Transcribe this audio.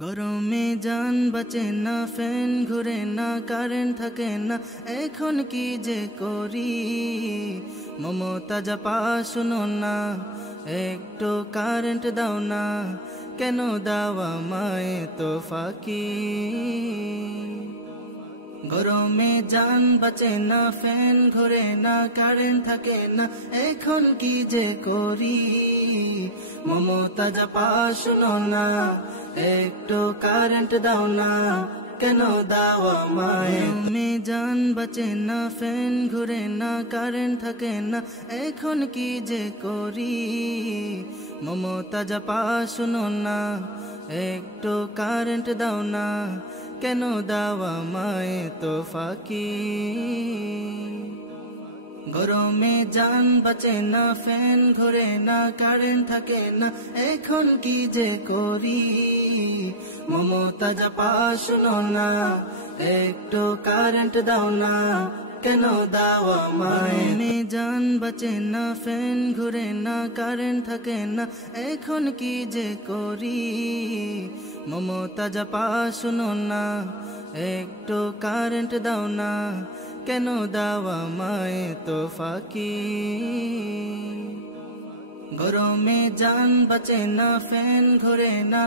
গরমে জান বাঁচে না, ফ্যান ঘুরে না, কারেন্ট থাকে না, এখন কি যে করি। মমতা জাপা শুনো না, একটু কারেন্ট দাও না, কেন দাও আমায় তো ফাঁকি। গরমে জান বাঁচে না, ফ্যান ঘুরে না, কারেন্ট থাকে না, এখন কি যে করি। মমতা জাপা শুনো না, একটু কারেন্ট দাও না, কেন দাও আমায়। গরমে জান বাঁচে না, ফ্যান ঘুরে না, কারেন্ট থাকে না, এখন কি যে করি। মমতা জাপা শুনো না, একটু কারেন্ট দাও না, কেন দাও আমায় তো ফাঁকি। গরমে জান বাঁচে না, ফ্যান ঘুরে না, কারেন্ট থাকে না, এখন কি যে করি। মমতা জাপা শুনো না, একটু কারেন্ট দাও না, কেন দাও আমায়। গরমে জান বাঁচে না, ফ্যান ঘুরে না, কারেন্ট থাকে না, এখন কি যে করি। মমতা জাপা শুনো না, একটু কারেন্ট দাও না, কেন দাও আমায় তো ফাঁকি। গরমে জান বাঁচে না, ফ্যান ঘুরে না।